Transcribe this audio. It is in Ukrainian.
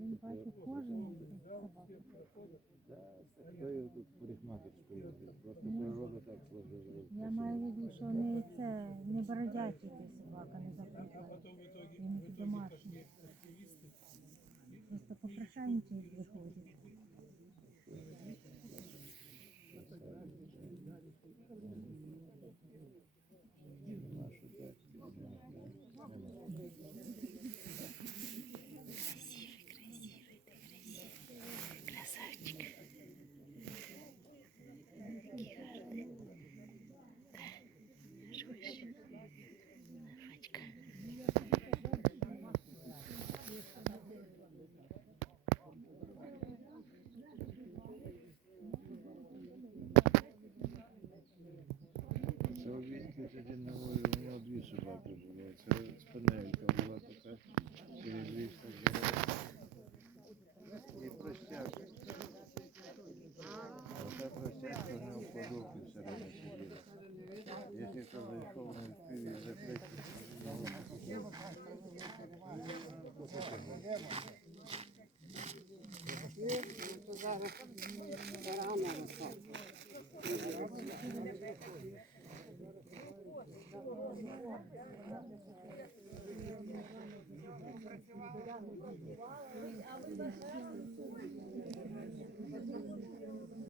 Він бачить кожен. Хто його тут парикмахер стоїть? Просто природа так сложила. Я маю в виду, що не це не бородячий цей собака, не запрягає. Він домашній. Просто попрошайничий виходить. 2001 воно дві собаки було. Це спинелька була така через ліс так І простяк. Ота простяк вона в подолку все одно сиділа. Якщо хто зайшов на пів і закрити, Зараз рано а ви